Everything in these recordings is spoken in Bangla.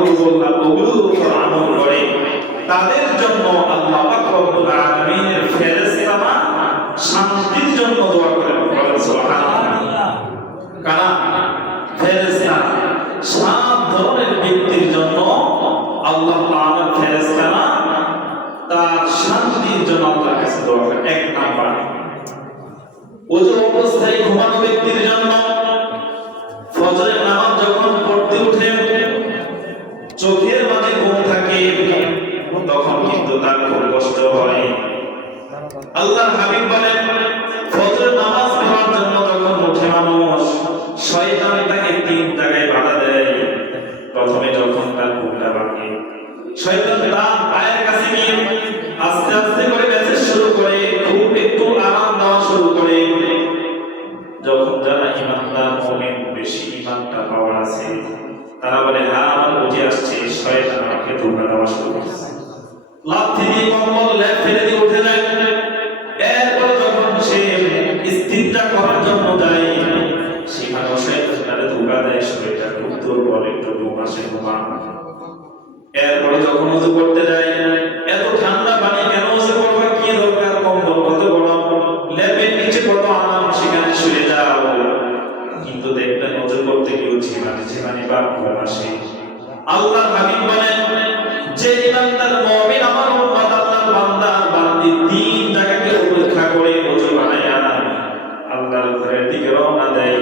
কথাগুলো ওগুলোর উপর আমল করে তাদের জন্য আল্লাহ পাক রব্বুল আলামিনের ফেরেশতারা শান্তির জন্য দোয়া করে। সুবহানাল্লাহ। কারণ ফেরেশতা সাত ধরনের ব্যক্তির জন্য আল্লাহ তাআলার ফেরেশতারা তার শান্তির জন্য আল্লাহর কাছে দোয়া করে। এক নাম্বার, ওযু অবস্থায় ঘুমানো ব্যক্তির জন্য ফজরের নামাজ যখন পড়তে উঠে চোখের মাঝে ঘুম থাকে তখন কিন্তু তার খুব কষ্ট হয়। আল্লাহর হাবিব বলেন ফজরের নামাজ পড়ার জন্য যখন উঠে মানুষ, শয়তান তাকে তিন জায়গায় বাধা দেয়। প্রথমে যখন তার ঘুমটা ভাঙে, শয়তান তার পায়ের কাছে নিয়ে আস্তে আস্তে করে মেসেজ শুরু করে, খুব একটু আরাম দেওয়া শুরু করে। যখন যারা ইমানদার মুমিন, বেশি ইমানটা পাওয়া আছে, তারা বলে হ্যাঁ আমার বুঝে আসছে, শয়তান আমাকে ধোঁকা দেওয়া শুরু করছে। লাথি দিয়ে কম্বল লেপ ফেলে দিয়ে উঠে যায়। এরপর যখন সে ইস্তিনজা করার জন্য যায়, সেখানে শয়তান তারে ধোঁকা দেয়, শরীরটা খুব দুর্বল, একটু ঘুম আসে, ঘুমা। এরপরে যখন ওযু করতে যায়, এত ঠান্ডা পানি কেন ওযু করবা, কি দরকার, কম্বল কত গরম, লেপের নিচে কত আরাম, সেখানে শুয়ে যাও। কিন্তু দেখবেন ওযু করতে গিয়ে ঝিমানি বা ঘুম আসে। আল্লাহর হাবিব বলেন যে ইমানদার মুমিন আমার উম্মত, আল্লাহর বান্দা বান্দি তিন জায়গাকে উপেক্ষা করে ওযু বানায়া আল্লাহর ঘরের দিকে রওনা দেয়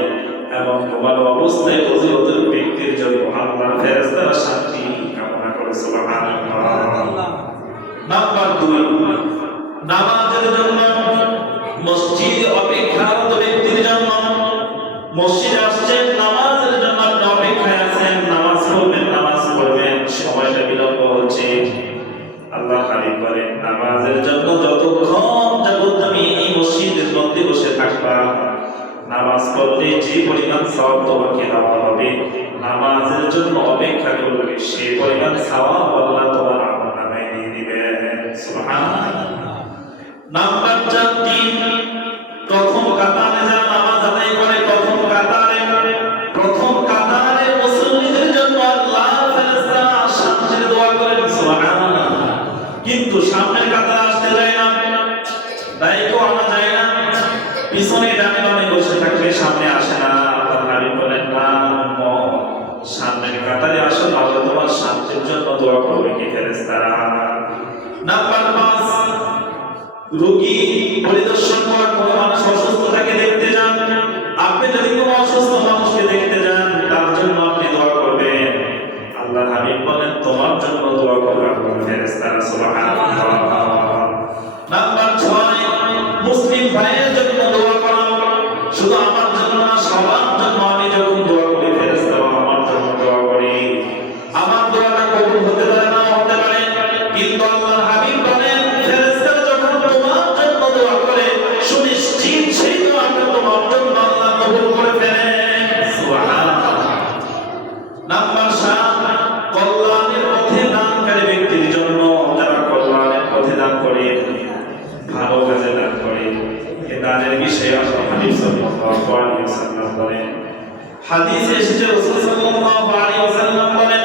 এবং ঘুমানো অবস্থায় ওযুরত ব্যক্তির জন্য আল্লাহর ফেরেশতারা শান্তি কামনা করে। সুবহানাল্লাহ। নাম্বার 2, নামাজের জন্য মসজিদে অপেক্ষারত ব্যক্তির জন্য, মসজিদে আসছেন নামাজের জন্য, আপনি অপেক্ষায় আছেন, নামাজ পড়বেন, সময়টা বিলম্ব হচ্ছে। আল্লাহ হাবিব বলেন নামাজের জন্য যতক্ষণ যাবত তুমি এই মসজিদের মধ্যে বসে থাকবা, নামাজ পড়লে যে পরিমাণ সওয়াব তোমাকে দেওয়া হবে, নামাজের জন্য অপেক্ষা করলে সেই পরিমাণ সওয়াব আল্লাহ তোমার আমলনামায় দিয়ে দিবেন। সুবহানাল্লাহ। নাম্বার 3, প্রথম কাতারে যারা নামাজ আদায় করে, প্রথম কাতারে মুসল্লিদের জন্য আল্লাহ ফেরেশতারা শান্তির দোয়া করেন। সুবহানাল্লাহ। কিন্তু সামনের কাতারে আসতে যায় না, দায়িত্ব আনা যায় না, পিছনে ডানে বামে বসে থাকলে সামনে আসে না। আল্লাহর হাবিব বলেন না, সামনের কাতারে আসো, আল্লাহ তোমার শান্তির জন্য দোয়া করবে কি ফেরেশতারা। নাম্বার 5, রোগী পরিদর্শন করা, কোনো মানুষ অসুস্থ তাকে দেখতে যান, আপনি যদি কোনো অসুস্থ মানুষকে দেখতে যান, তার জন্য আপনি দোয়া করবেন। আল্লাহর হাবিব বলেন তোমার জন্য দোয়া করবে ফেরেশতারা। সুবহানাল্লাহ। নাম্বার 6, মুসলিম ভাইয়ের জন্য দোয়া করা, শুধু আমার জন্য না, সবার জন্য। আমি যখন দোয়া করি ফেরেশতারা আমার জন্য দোয়া করে। আমার দোয়াটা কবুল হতে পারে না হতে পারে, কিন্তু আল্লাহর হাবিব বলেন ফেরেশতারা যখন তোমার জন্য দোয়া করে, সুনিশ্চিত সেই দোয়াটা তোমার জন্য আল্লাহ কবুল করে ফেলেন। সুবহানাল্লাহ। নাম্বার 7, কল্যাণের পথে দানকারী ব্যক্তির জন্য, যারা কল্যাণের পথে দান করে, ভালো কাজে দান করে, এই দানের বিষয়ে আল্লাহ হাবিব সাল্লাল্লাহু আলাইহি ওয়াসাল্লাম বলেন, হাদিসে এসেছে রাসূল সাল্লাল্লাহু আলাইহি ওয়াসাল্লাম বলেন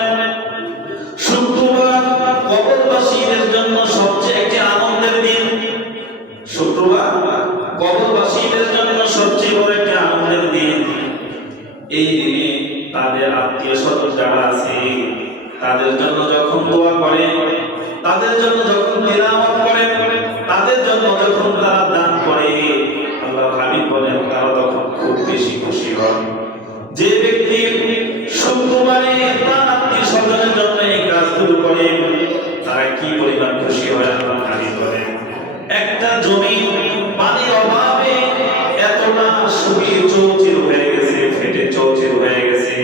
শুক্রবার কবরবাসীদের জন্য সবচেয়ে একটি আনন্দের দিন। শুক্রবার কবরবাসীদের জন্য সবচেয়ে বড় একটি আনন্দের দিন। এই দিনে তাদের আত্মীয়-স্বজন যারা আছে তাদের জন্য যখন দোয়া করে, তাদের জন্য যখন নিরামত করে, তাদের জন্য যখন তারা দান করে, আল্লাহর হাবিব বলেন তারা তখন খুব বেশি খুশি হয়। যে ব্যক্তি শুক্রবারে তার আত্মীয়-স্বজনের জন্য এই কাজগুলো করে, তারা কি পরিমাণ খুশি হয় আল্লাহর হাবিব বলেন। একটা জমি পানির অভাবে এতটা শুকিয়ে চৌচির হয়ে গেছে, ফেটে চৌচির হয়ে গেছে,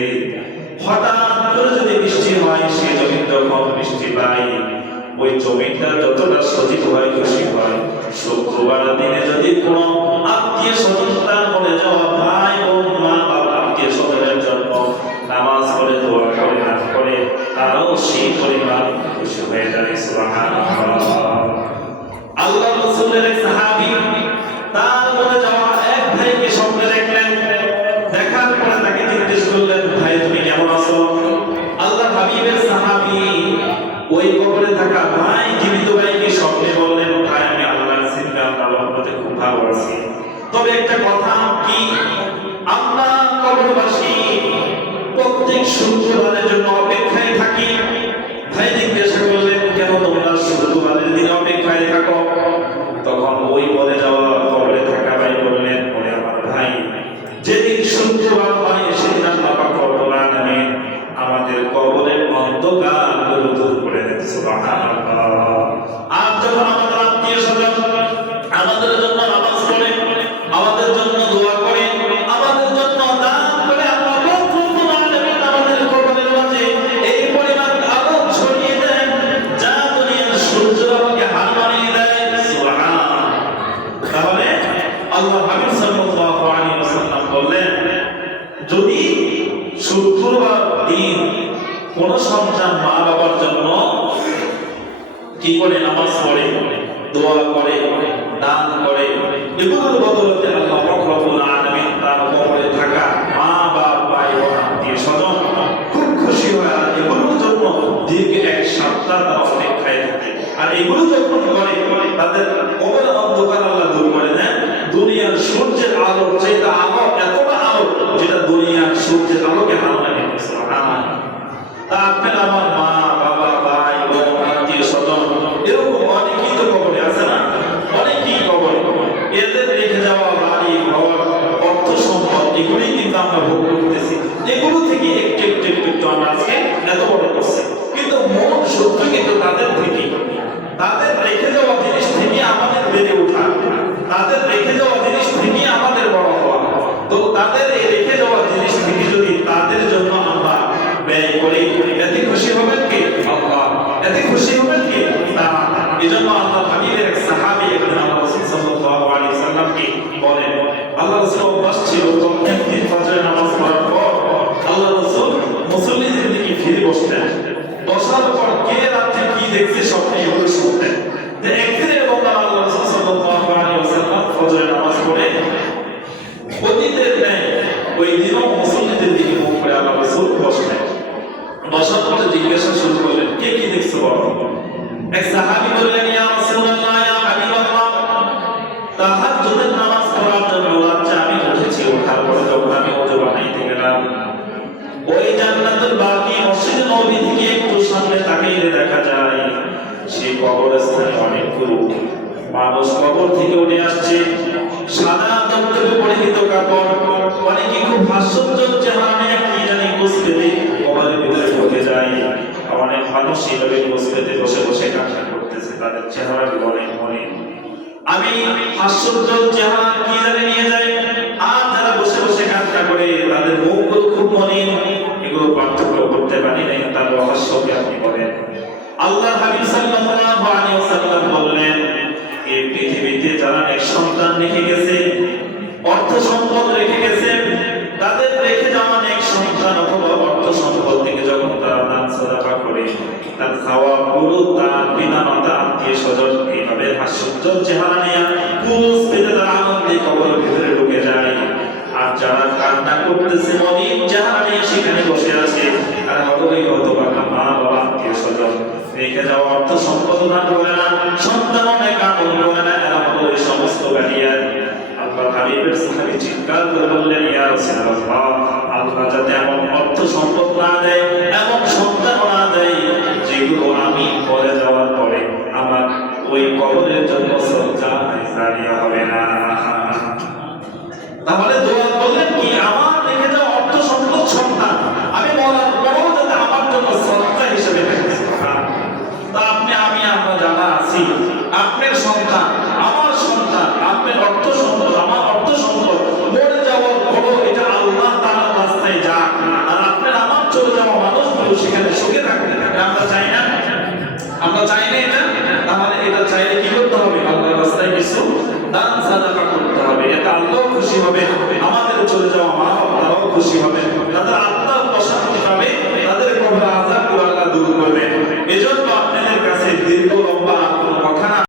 হঠাৎ করে যদি বৃষ্টি হয়, সেই জমি যখন বৃষ্টি পায়, ওই জমিটা যতটা সজীব হয়, খুশি হয়। শুক্রবার দিনে যদি কোনো আত্মীয়-স্বজন তার মরে যাওয়া ভাই বোন, মা বাবা, আত্মীয়-স্বজনের জন্য নামাজ পড়ে, দোয়া করে, দান করে, তারাও সেই পরিমাণ খুশি হয়ে যায়। সুবহানাল্লাহ। আল্লাহ রাসূলের এক সাহাবী তার মরে যাওয়া এক ভাইকে স্বপ্নে দেখলেন। দেখার পরে তাকে জিজ্ঞেস করলেন, ভাই তুমি কেমন আছো? আল্লাহর হাবিবের সাহাবী প্রত্যেক শুক্রবারের জন্য অপেক্ষায় থাকি। ভাই জিজ্ঞাসা করলেন, কেন তোমরা শুক্রবারের দিনে অপেক্ষায় থাকো? তখন ওই বলে যাওয়া কবরে থাকা ভাই বললেন, ওরে আমার ভাই, যেদিন শুক্রবার হয় সেদিন আল্লাহ পাক রব্বুল আলামিন আমাদের কবরের অন্ধকার দূর করে দেন। সুবহানাল্লাহ। আর যখন আমাদের আত্মীয়-স্বজন আমাদের জন্য নামাজ পড়ে, আমাদের জন্য দোয়া করে, আমাদের জন্য দান করে, আল্লাহ পাক রব্বুল আলামিন আমাদের কবরের মাঝে এই পরিমাণ আলো ছড়িয়ে দেন যা দুনিয়ার সূর্য আমাকে হার মানিয়ে দেয়। সুবহানাল্লাহ। তাহলে আল্লাহ হাবিব সাল্লাল্লাহু আলাইহি ওয়াসাল্লাম বললেন, যদি শুক্রবার দিন কোন সন্তান মা বাবার জন্য কি করে নামাজ পড়ে, দোয়া করে, দান করে, এগুলোর বদলতে আল্লাহ পাক রব্বুল আলামিন তার কবরে থাকা মা বাবা ভাই বোন আত্মীয় স্বজন খুব খুশি হয়। আর এগুলোর জন্য দীর্ঘ এক সপ্তাহ তারা অপেক্ষায় থাকে। আর এগুলো যখন করে তাদের কবরের অন্ধকার আল্লাহ দূর করে দেন। দুনিয়ার সূর্যের আলো যেটা আলো, এতটা আলো যেটা দুনিয়ার সূর্যের আলোকে হার মানিয়ে দেয়। সুবহানাল্লাহ। তা আপনার আমার মা বাবা ভাই বোন আত্মীয় স্বজন এরকম অনেকেই তো কবরে আছে না? অনেকেই কবরে। এদের রেখে যাওয়া বাড়ি ঘর অর্থ সম্পদ এগুলোই কিন্তু আমরা ভোগ করতেছি। এগুলো থেকে একটু একটু একটু একটু আমরা আজকে এত বড় করছি, কিন্তু মূল শত্রু কিন্তু তাদের থেকে, তাদের রেখে যাওয়া জিনিস থেকে আমাদের বেড়ে ওঠা, তাদের রেখে যাওয়া জিনিস থেকে আমাদের বড় হওয়া। তো তাদের এই রেখে যাওয়া জিনিস থেকে যদি তাদের জন্য আমরা ব্যয় করি, এতে খুশি হবেন কে? আল্লাহ। এতে খুশি হবেন কে? তারা। এজন্য আল্লাহ হাবিবের এক সাহাবী একদিন আল্লাহ রাসূল সাল্লাল্লাহু আলাইহি সাল্লামকে বলেন, আল্লাহ রাসূল অভ্যাস ছিল একদিন ফজরের নামাজ পড়ার পর আল্লাহ রাসূল মুসল্লিদের দিকে ফিরে বসতেন। বসার পর কে রাতে কি দেখছে স্বপ্নে এগুলো শুনতেন। যে একদিন এবং আল্লাহ রাসূল সাল্লাল্লাহু আলাইহি ওয়াসাল্লাম ফজরের নামাজ পড়ে অতীতের ন্যায় ওই দিনও মুসল্লিদের দিকে মুখ করে আল্লাহ রাসূল বসলেন। বসার পরে জিজ্ঞাসা শুরু করলেন, কে কি দেখছো বলো? এক সাহাবী বললেন, ইয়া রাসূলুল্লাহ, ইয়া হাবিবাল্লাহ, তাহাজ্জুদের নামাজ পড়ার জন্য রাতে আমি উঠেছি। ওঠার পরে যখন আমি ওযু বানাইতে গেলাম, ওই জান্নাতুল বাকি মসজিদ নববী থেকে একটু সামনে তাকাইলে দেখা যায় সেই কবরস্থানে অনেকগুলো মানুষ কবর থেকে উঠে আসছে। সাদা দবদবে পরিহিত কাপড়, অনেকে খুব হাস্যোজ্জ্বল চেহারা নিয়ে কি জানি গোসপেতে কবরের ভিতরে ঢুকে যায়। অনেক মানুষ এইভাবে গোসপেতে বসে বসে কান্না করতেছে, তাদের চেহারাগুলো অনেক মনে। আমি হাস্যোজ্জ্বল চেহারা কি জানি নিয়ে যাই, আর যারা বসে বসে কান্না করে তাদের মুখগুলো খুব মনে। এগুলো পার্থক্য করতে পারি নাই, তার রহস্যকে আপনি বলেন। আল্লাহ হাবিব সাল্লাল্লাহু আলাইহি ওয়াসাল্লাম বললেন, এই পৃথিবীতে যারা এক সন্তান রেখে গেছে, অর্থ সম্পদ রেখে গেছে, তাদের রেখে যাওয়া এক সন্তান অথবা অর্থ সম্পদ থেকে যখন তারা দান সাদাকা করে, তার সওয়াবগুলো তার পিতামাতা আত্মীয় স্বজন এইভাবে হাস্যোজ্জ্বল চেহারা নিয়ে কুস পেতে তারা আনন্দে কবরের ভিতরে ঢুকে যায়। আর যারা কান্না করতেছে মলিন চেহারা নিয়ে সেখানে বসে আছে, আর হতই হতভাগা মা বাবা আত্মীয় স্বজন রেখে যাওয়া অর্থ সম্পদ দান করে না, সন্তান অনেক আমল করে না, এরা হলো এই সমস্ত গাড়িয়ার। আল্লাহ হাবিবের সাহাবী চিৎকার করে বললেন, ইয়া রাসূলুল্লাহ, আল্লাহ যাতে এমন অর্থ সম্পদ না দেয়, এমন সন্তান না দেয় যেগুলো আমি পরে যাওয়ার পরে আমার ওই কবরের জন্য সদকা জারিয়া হবে না। তাহলে দোয়া করলেন কি, আমার রেখে যাওয়া অর্থ সম্পদ সন্তান আমি মরার পরেও যাতে আমার জন্য সদকা হিসেবে থাকে। তা আপনি আমি আমরা যারা আছি, আপনার সন্তান আমার সন্তান, আপনার অর্থ সম্পদ আমার অর্থ সম্পদ মরে যাওয়ার পরও এটা আল্লাহ তাআলার রাস্তায় যাক, আর আপনার আমার চলে যাওয়া মানুষগুলো সেখানে সুখে থাকবে। আমরা চাই না? আমরা চাই না এটা? তাহলে এটা চাইলে কি করতে হবে? আল্লাহর রাস্তায় কিছু দান সাদাকা করতে হবে। এটা আল্লাহ খুশি হবে, আমাদের চলে যাওয়া মা বাবাও খুশি হবে, তাদের